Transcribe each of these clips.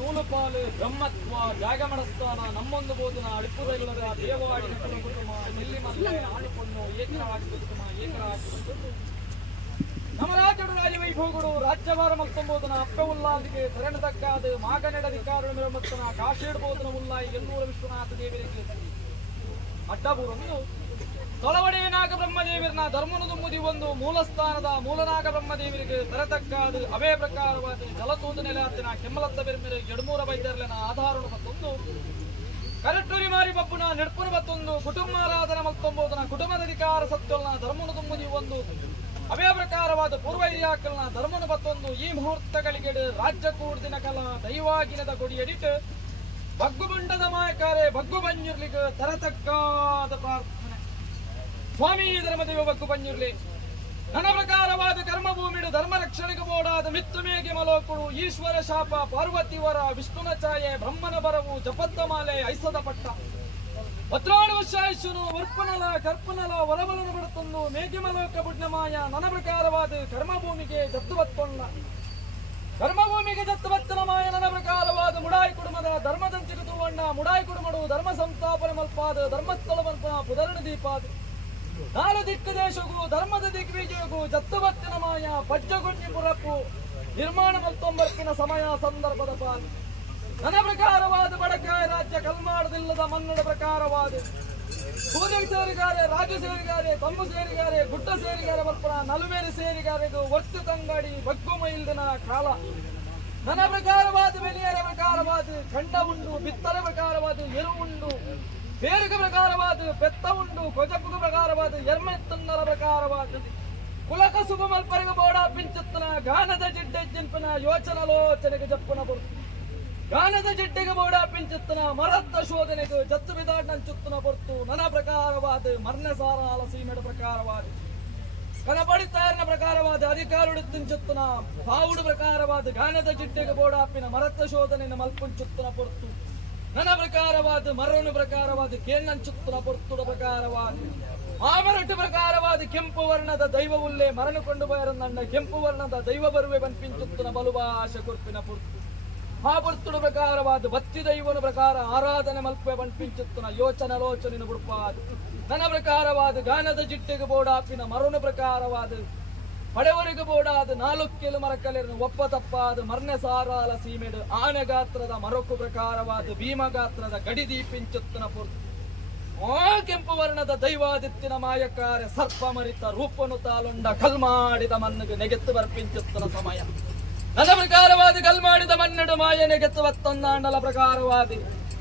ನೂಲುಪಾಲು ಬ್ರಹ್ಮತ್ವ ಜಾಗಮನಸ್ಥಾನ ನಮ್ಮೊಂದು ಬೋಧನ ಅಳಿಪುದಲ್ಲದ ದೇವವಾಡಿನ ಕುಟುಂಬ ನೆಲ್ಲಿ ಮಲ್ಲೆ ಆಡಿಕೊಂಡು ಏಕರಾಗಿ ಕುಟುಂಬ ಏಕರಾಗಿ ನಮ್ಮ ರಾಜ್ಯದ ರಾಜವೈಭವಗಳು ರಾಜ್ಯಭಾರ ಮಲ್ಕೊಂಬೋದನ ಅಪ್ಪ ಉಲ್ಲಾದಿಗೆ ಸರಣದಕ್ಕಾದ ಮಾಗನೆಡಧಿಕಾರ ನಿರ್ಮತ್ತನ ಕಾಶೇಡ್ಬೋದನ ಉಲ್ಲಾಯಿ ಎಲ್ಲೂರ ವಿಶ್ವನಾಥ ದೇವರಿಗೆ ಅಡ್ಡಬೂರನ್ನು ತೊಳವಡೆ ನಾಗ ಬ್ರಹ್ಮದೇವರನ್ನ ಧರ್ಮನದು ಮುದಿ ಒಂದು ಮೂಲಸ್ಥಾನದ ಮೂಲನಾಗ ಬ್ರಹ್ಮದೇವರಿಗೆ ತರತಕ್ಕಾದ ಅವೇ ಪ್ರಕಾರವಾದ ಜಲತೂದು ನೆಲೆಯಾತಿನ ಕೆಮ್ಮಲತ್ತ ಬೆರ್ಮೆರೆ ಎಡಮೂರ ವೈದ್ಯರ್ಲೆನ ಆಧಾರಣ ಮತ್ತೊಂದು ಕರೆಟ್ಟುರಿ ಮಾರಿ ಬಬ್ಬುನ ನೆಡ್ಪುನ ಮತ್ತೊಂದು ಕುಟುಂಬಾರಾಧನ ಮತ್ತೊಂಬೋದನ ಕುಟುಂಬದ ಅಧಿಕಾರ ಸತ್ವಲ್ನ ಧರ್ಮನದು ಮುದಿ ಒಂದು ಅವೇ ಪ್ರಕಾರವಾದ ಪೂರ್ವೈರ್ಯಾಕಲ್ನ ಧರ್ಮನ ಮತ್ತೊಂದು ಈ ಮುಹೂರ್ತಗಳಿಗೆ ರಾಜ್ಯ ಕೂಡ್ದಿನ ಕಲ ದೈವಾಗಿನದ ಕೊಡಿಯಡಿಟ್ ಬಗ್ಗುಬಂಡದ ಮಾಯಕಾರೆ ಬಗ್ಗು ಬಂಜಿರ್ಲಿಕ್ಕೆ ತರತಕ್ಕಾದ ಪ್ರಾರ್ಥನೆ ಸ್ವಾಮಿ ಧರ್ಮದೇವ ಬಗ್ಗು ಬಂಜಿರ್ಲಿ ನನ್ನ ಪ್ರಕಾರವಾದ ಕರ್ಮಭೂಮಿಡು ಧರ್ಮ ರಕ್ಷಣೆಗೆ ಬೋಡಾದ ಮಿತ್ತು ಮೇಗೆ ಮಲೋಕುಳು ಈಶ್ವರ ಶಾಪ ಪಾರ್ವತಿವರ ವಿಷ್ಣುನ ಛಾಯೆ ಬ್ರಹ್ಮನ ಬರವು ಜಪತ್ತ ಮಾಲೆ ಐಸದ ಪಟ್ಟ ಭದ್ರಾಳು ವರ್ಷಾಯುಷನು ವರ್ಪನಲ ಕರ್ಪನಲ ಒಲಬಲನ ಬಡತೊಂದು ಮೇಗೆ ಮಲೋಕ ಬುಡ್ನಮಾಯ ನನ್ನ ಪ್ರಕಾರವಾದ ಕರ್ಮಭೂಮಿಗೆ ಜತ್ತು ಬತ್ತೊಂಡ ಕರ್ಮಭೂಮಿಗೆ ಜತ್ತು ಬತ್ತನ ಮಾಯ ನನ್ನ ಪ್ರಕಾರವಾದ ಮುಡಾಯಿ ಕುಟುಂಬದ ಧರ್ಮದಂಚಿಗೆ ತೂವಣ್ಣ ಮುಡಾಯಿ ಕುಟುಂಬಡು ಧರ್ಮ ಸಂಸ್ಥಾಪನೆ ಮಲ್ಪಾದ ಧರ್ಮಸ್ಥಳ ಮಲ್ಪ ಪುದರಣ ದೀಪಾದ ನಾಲು ದಿಕ್ಕು ದೇಶಗೂ ಧರ್ಮದ ದಿಗ್ವಿಜಯಗೂ ಜತ್ತುಬತ್ತಿನ ಮಾಯ ಪಜ್ಜಗುಂಜಿ ಪುರಪ್ಪು ನಿರ್ಮಾಣ ಮಲ್ತೊಂಬರ್ಪಿನ ಸಮಯ ಸಂದರ್ಭದ ಪಾಲು ನನ್ನ ಪ್ರಕಾರವಾದ ಬಡಕಾಯ ರಾಜ್ಯ ಕಲ್ಮಾಡದಿಲ್ಲದ ಮನ್ನಡ ಪ್ರಕಾರವಾದ ಪೂಜೆ ಸೇರಿಗಾರೆ ರಾಜು ಸೇರಿಗಾರೆ ತಂಬು ಸೇರಿಗಾರೆ ಗುಡ್ಡ ಸೇರಿಗಾರೆ ಮಲ್ಪನ ನಲುಮೇರಿ ಸೇರಿಗಾರೆಗೂ ವರ್ತು ತಂಗಾಡಿ ಬಗ್ಗು ಮೈಲ್ದಿನ ಕಾಲ ನನ್ನ ಪ್ರಕಾರವಾದ ಬೆಲೆಯರ ಪ್ರಕಾರವಾದ ಖಂಡ ಉಂಡು ಬಿತ್ತರ ಪ್ರಕಾರವಾದ ಎರು ಉಂಡು ಬೇರುಗ ಪ್ರಕಾರವಾದ ಪೆತ್ತ ಉಂಡು ಕೊಜಪುಗ ಪ್ರಕಾರವಾದ ಎರ್ಮೆತ್ತನ್ನರ ಪ್ರಕಾರವಾದ ಕುಲಕ ಸುಬ ಮಲ್ಪರಿಗ ಬೋಡ ಪಿಂಚತ್ತನ ಗಾನದ ಜಿಡ್ಡೆ ಜಿಂಪನ ಯೋಚನಲೋಚನೆಗೆ ಜಪ್ಪನ ಬರುತ್ತು ಗಾನದ ಜಿಡ್ಡೆಗೆ ಬೋಡ ಪಿಂಚತ್ತನ ಮರತ್ತ ಶೋಧನೆಗೆ ಜತ್ತು ಬಿದಾಡ್ನಂಚುತ್ತನ ಬರುತ್ತು ನನ್ನ ಪ್ರಕಾರವಾದ ಮರ್ನೆ ಸಾರಾಲ ಸೀಮೆಡ ಪ್ರಕಾರವಾದ ಕನಪಡಿತಾರನ ಪ್ರಕಾರವಾದ ಅಧಿಕಾರುಡು ತಿಂಚುತ್ತನ ಪಾವುಡು ಪ್ರಕಾರವಾದ ಗಾನದ ಜಿಡ್ಡೆಗೆ ಬೋಡಾಪಿನ ಮರತ್ತ ಶೋಧನೆಯನ್ನು ಮಲ್ಪುಂಚುತ್ತನ ಪೊರ್ತು ನನ್ನ ಪ್ರಕಾರವಾದ ಮರನು ಪ್ರಕಾರವಾದ ಕೇನ್ನಂಚುತ್ತನ ಪೊರ್ತುಡ ಪ್ರಕಾರವಾದ ಆಮರಟ್ಟು ಪ್ರಕಾರವಾದ ಕೆಂಪು ವರ್ಣದ ದೈವ ಉಲ್ಲೆ ಮರನು ಬಯರನ್ನ ಕೆಂಪು ವರ್ಣದ ದೈವ ಬರುವೆ ಬಂಪಿಂಚುತ್ತನ ಬಲುಭಾಷ ಕೊರ್ಪಿನ ಪೊರ್ತು ಆ ಪೊರ್ತುಡ ಪ್ರಕಾರವಾದ ಭಕ್ತಿ ದೈವನ ಪ್ರಕಾರ ಆರಾಧನೆ ಮಲ್ಪೆ ಬಂಪಿಂಚುತ್ತನ ಯೋಚನಲೋಚನೆಯನ್ನು ಬಿಡುಪಾದ ನನ್ನ ಪ್ರಕಾರವಾದ ಗಾನದ ಜಿಟ್ಟೆಗೆ ಬೋಡಾಪಿನ ಮರನು ಪ್ರಕಾರವಾದ ಪಡೆವರೆಗೆ ಬೋಡಾದ ನಾಲ್ಕೇಲು ಮರಕಲೆರನ್ನು ಒಪ್ಪ ತಪ್ಪಾದ ಮರ್ನೆ ಸಾರಾಲ ಸೀಮೆಡು ಆನೆ ಗಾತ್ರದ ಮರಕು ಪ್ರಕಾರವಾದ ಭೀಮ ಗಾತ್ರದ ಗಡಿದೀಪಿಂಚುತ್ತನ ಪೊರ್ತು ಆ ಕೆಂಪು ವರ್ಣದ ದೈವಾದಿತ್ಯನ ಮಾಯಕಾರ್ಯ ಸರ್ಪ ಮರಿತ ರೂಪನು ತಾಲುಂಡ ಕಲ್ಮಾಡಿದ ಮಣ್ಣಿಗೆ ನೆಗೆತ್ತು ಬರ್ಪಿಂಚುತ್ತನ ಸಮಯ ನನ್ನ ಪ್ರಕಾರವಾದ ಕಲ್ಮಾಡಿದ ಮನ್ನಡು ಮಾಯ ನೆಗೆತ್ತು ಬತ್ತೊಂದಾಂಡಲ ಪ್ರಕಾರವಾದಿ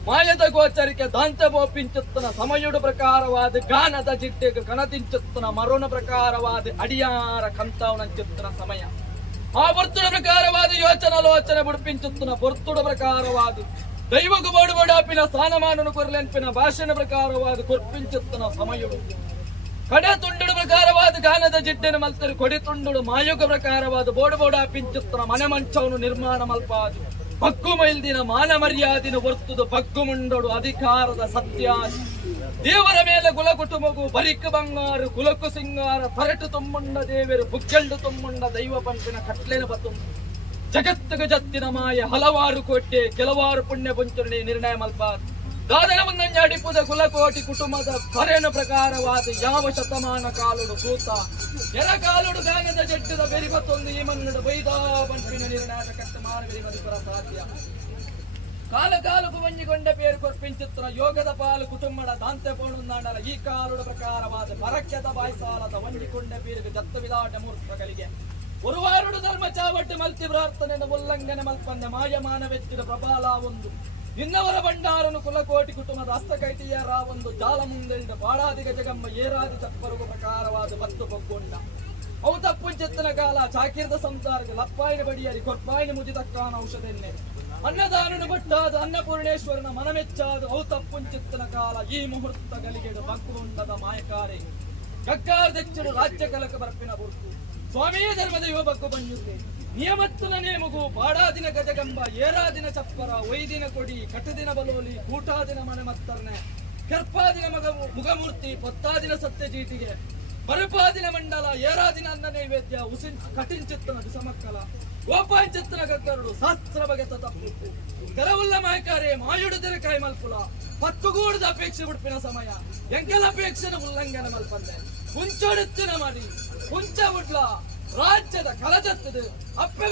ಮಾಯದ ಗೋಚರಿಕೆ ದಾಂತ ಬೋಪಿಂಚುತ್ತನ ಸಮಯುಡು ಪ್ರಕಾರವಾದ ಗಾನದ ಜಿಟ್ಟೆಗೆ ಕಣತಿಂಚುತ್ತನ ಮರುಣ ಪ್ರಕಾರವಾದ ಅಡಿಯಾರ ಕಂತಾವನಂಚುತ್ತನ ಸಮಯ ಆ ಬರ್ತುಡ ಪ್ರಕಾರವಾದ ಯೋಚನಲೋಚನೆ ಬುಡ್ಪಿಂಚುತ್ತನ ಬರ್ತುಡ ಪ್ರಕಾರವಾದ ದೈವಗು ಬೋಡುಬೋಡಾಪಿನ ಸ್ಥಾನಮಾನನು ಕೊರ್ಲೆನ್ಪಿನ ಭಾಷಣ ಪ್ರಕಾರವಾದ ಕೊರ್ಪಿಂಚುತ್ತನ ಸಮಯುಡು ಕಡೆ ತುಂಡುಡು ಪ್ರಕಾರವಾದ ಗಾನದ ಜಿಡ್ಡೆನ ಮಲ್ತರು ಕೊಡೆ ತುಂಡುಡು ಮಾಯುಗ ಪ್ರಕಾರವಾದ ಬೋಡುಬೋಡಾಪಿಂಚುತ್ತನ ಮನೆ ಮಂಚವನು ನಿರ್ಮಾಣ ಮಲ್ಪಾದು ಬಗ್ಗು ಮೈಲ್ದಿನ ಮಾನ ಮರ್ಯಾದಿನ ವರ್ತುದು ಬಗ್ಗು ಮುಂಡೋಡು ಅಧಿಕಾರದ ಸತ್ಯಾದಿ ದೇವರ ಮೇಲೆ ಕುಲ ಕುಟುಂಬಗೂ ಬರಿಕ ಬಂಗಾರು ಕುಲಕು ಸಿಂಗಾರ ತರಟು ತುಂಬುಂಡ ದೇವರು ಬುಗ್ಗಂಡು ತುಂಬುಂಡ ದೈವ ಪಂಪಿನ ಕಟ್ಲೆನ ಬತ್ತುಂಡು ಜಗತ್ತಿಗೆ ಜತ್ತಿನ ಮಾಯ ಹಲವಾರು ಕೋಟೆ ಕೆಲವಾರು ಪುಣ್ಯ ಪುಂಚರಣೆ ನಿರ್ಣಯ ಮಲ್ಪಾದ ದಾದನ ಮುಂದಂಜಾಡಿಪುದ ಕುಲಕೋಟಿ ಕುಟುಂಬದ ಕರೆನ ಪ್ರಕಾರವಾದ ಯಾವ ಶತಮಾನ ಕಾಲುಡು ಕೂತ ಎರಕಾಲುಡು ಗಾನದ ಜಡ್ಡದ ಬೆರಿಬತ್ತೊಂದು ಈ ಮನ್ನಡ ಬೈದಾ ಪಂಪಿನ ನಿರ್ಣಯದ ಕಟ್ಟ ಮಾನವರಿ ಮಧುಕರ ಸಾಧ್ಯ ಕಾಲ ಕಾಲಕ್ಕೂ ವಂಜಿಕೊಂಡ ಪೇರು ಕೊರ್ಪಿಂಚಿತ್ರ ಯೋಗದ ಪಾಲು ಕುಟುಂಬದ ದಾಂತೆ ಪೋಣುಂದಾಂಡಲ ಈ ಕಾಲುಡ ಪ್ರಕಾರವಾದ ಪರಕ್ಯದ ಬಾಯ್ಸಾಲದ ವಂಜಿಕೊಂಡ ಪೇರಿಗೆ ಜತ್ತ ವಿಧಾಟ ಮೂರ್ಖಗಳಿಗೆ ಒರುವಾರುಡು ಧರ್ಮ ಚಾವಟ್ಟು ಮಲ್ತಿ ಪ್ರಾರ್ಥನೆ ಉಲ್ಲಂಘನೆ ಮಲ್ಪಂದ ಮಾಯಮಾನ ವೆಚ್ಚಿದ ಪ್ರಬಾಲ ಒಂದು ಇನ್ನವರ ಭಂಡಾರನು ಕುಲಕೋಟಿ ಕುಟುಂಬದ ಹಸ್ತಕೈಟಿಯರ ಒಂದು ಜಾಲ ಮುಂದೆಂಡ ಬಾಳಾದಿ ಗಜಗಮ್ಮ ಏರಾದಿ ಚಪ್ಪರುಗ ಪ್ರಕಾರವಾದ ಬತ್ತು ಬಗ್ಗೊಂಡ ಅವು ತಪ್ಪುಂಚೆತ್ತನ ಕಾಲ ಚಾಕಿರದ ಸಂಸಾರಕ್ಕೆ ಲಪ್ಪಾಯಿನ ಬಡಿಯರಿ ಕೊಟ್ಪಾಯಿನ ಮುಜಿತಕ್ಕಾನ ಔಷಧೆನ್ನೆ ಅನ್ನದಾನನು ಬಟ್ಟಾದ ಅನ್ನಪೂರ್ಣೇಶ್ವರನ ಮನಮೆಚ್ಚಾದ ಅವು ತಪ್ಪುಂಚೆತ್ತನ ಕಾಲ ಈ ಮುಹೂರ್ತ ಗಲಿಗೆಡು ಬಗ್ಗುಂಡದ ಮಾಯಕಾರೆ ಗಗ್ಗಾರ್ದೆಚ್ಚಡು ರಾಜ್ಯ ಕಲಕ ಬರ್ಪಿನ ಬುರ್ತು ಸ್ವಾಮೀ ಧರ್ಮದೈವ ಬಗ್ಗು ಬಂದಿದ್ದೆ ನಿಯಮತ್ತನ ನೇಮಗು ಬಾಡಾದಿನ ಗಜಗಂಬ ಏರಾದಿನ ಚಪ್ಪರ ಒಯ್ದಿನ ಕೊಡಿ ಕಟದಿನ ಬಲೋಲಿ ಕೂಟಾದಿನ ಮನೆ ಮತ್ತರ್ನೆ ಕೆರ್ಪಾದಿನ ಮುಗಮೂರ್ತಿ ಪೊತ್ತಾದಿನ ಸತ್ಯ ಜೀಟಿಗೆ ಬರುಪಾದಿನ ಮಂಡಲ ಏರಾದಿನ ಅನ್ನ ನೈವೇದ್ಯ ಕಟಿಂಚಿತ್ತನ ಬಿಸಮಕ್ಕಲ ಗೋಪಾಂಚತ್ರ ಕಕ್ಕರುಡು ಸಹಸ್ರ ಬಗೆತ ತಪ್ಪಿತ್ತು ಕರವುಲ್ಲ ಮಾಯಕಾರೆ ಮಾಯುಡುದರೆ ಕೈ ಮಲ್ಪುಲ ಪತ್ತುಗೂಡದ ಅಪೇಕ್ಷೆ ಬಿಡ್ಪಿನ ಸಮಯ ಎಂಕಲ ಅಪೇಕ್ಷೆನ ಉಲ್ಲಂಘನ ಮಲ್ಪಂದೆ ಕುಂಚೊಡುತ್ತಿನ ಮಾಡಿ ಕುಂಚ ಬಿಡ್ಲ ರಾಜ್ಯದ ಕಲಜತ್ತದು ಅಪ್ಪೆ